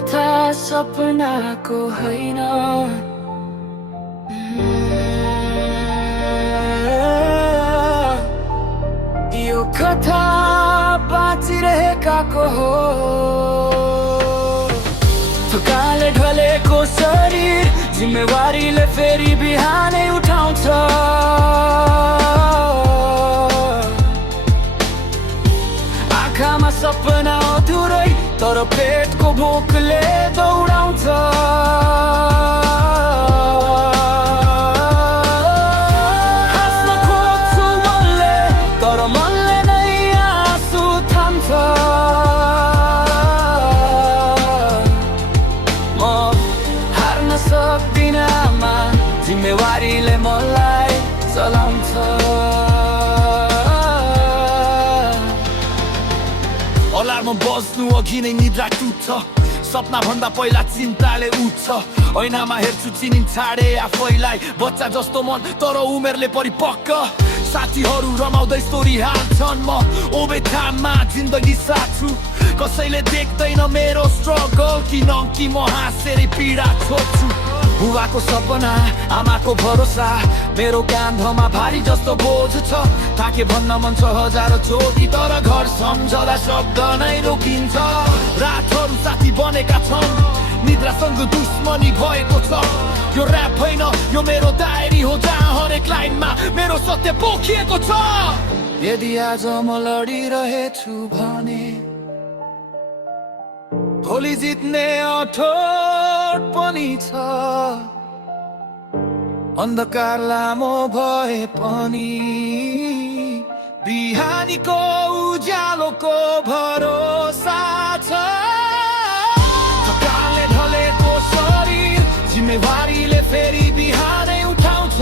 कथा सपनाको होइन, यो कथा बाँचिरहेकाको हो। थकाले ढलेको शरीर जिम्मेवारीले फेरि बिहानै उठाउँछ। आँखामा सपना अधुरै तर पेटको भोकले दौडाउँछ। हाँस्न खोज्छु मनले तर मनले नै आँसु थाम्छ। म हार्न सक्दिनँ आमा, जिम्मेवारीले मलाई चलाउँछ। अलार्म बज्नु अघि नै निद्रा टुट्छ, सपना भन्दा पहिला चिन्ताले उठ्छ। ऐनामा हेर्छु चिनिन छाडे आफैलाई, बच्चा जस्तो मन तर उमेरले परिपक्क। साथीहरू रमाउँदै स्टोरी हाल्छन्, म ओबेथामा जिन्दगी साछु। कसैले देख्दैन मेरो स्ट्रगल, कि म हाँसेरै पीडा छोड्छु। बुबाको सपना आमाको भरोसा, मेरो काँधमा भारी जस्तो बोझ छ। थाके भन्न मन छ हजार चोटि, तर घर सम्झदा शब्द नै रोकिन्छ। रातहरू साथी बनेका छन्, निद्रासँग दुश्मनी भएको छ। यो ऱ्याप होइन यो मेरो डायरी हो, जहाँ हरेक लाइनमा मेरो सत्य पोखिएको छ। यदि आज म लडिरहेछु भने भोलि जित्ने अठोट पनि छ। अन्धकार लामो भए पनि बिहानीको उज्यालोको भरोसा छ। थकानले ढलेको शरीर जिम्मेवारीले फेरि बिहानै उठाउँछ।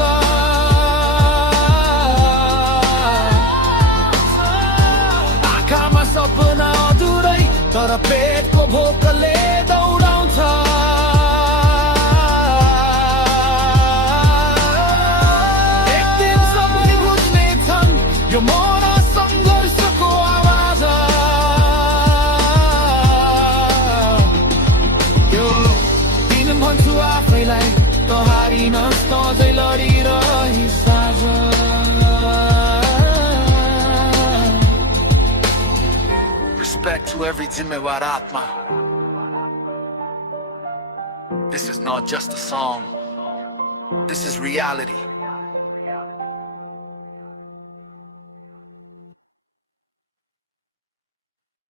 आँखामा सपना अधुरै तर पेटको भोकले दौडाउँछ। एक दिन सबै बुझ्नेछन् यो मन सङ्घर्षको आवाज। यो दिन भन्छु आफैलाई, त हारिनस् त अझै लडिरही साँझ। Respect to every जिम्मेवार आत्मा. This is not just a song. This is reality.